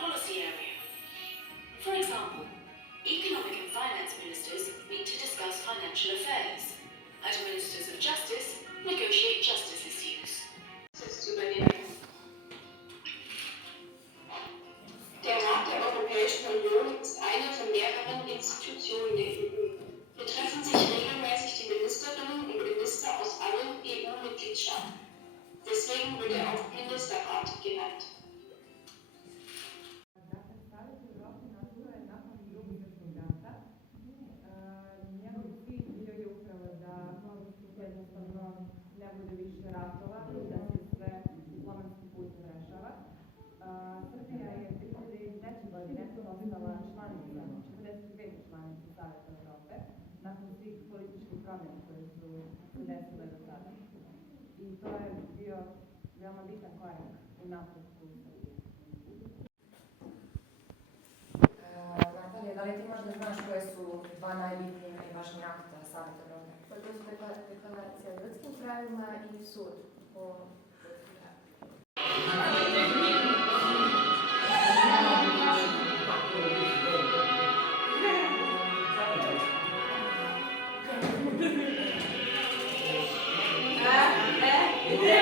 policy area. For example, economic and finance ministers meet to discuss financial affairs, and ministers of justice negotiate justice issues. Der Rat der Europäischen Union ist eine von mehreren Institutionen der EU. Hier treffen sich regelmäßig die Ministerinnen und Minister aus allen EU-Mitgliedstaaten. Deswegen wird er auch Ministerrat genannt. Srbija je 2003. godine postala članica, 42 članice Saveta Evrope, nakon svih političkih promjena koje su se desile do sada. I to je bio veoma bitan korak u napretku Srbije. Natalija, da li ti možda znaš koje su dva najbitnije i najvažnije akta Saveta Evrope? Pa to su deklaracija o ljudskim pravima i sud o ljudskim pravima. Yeah.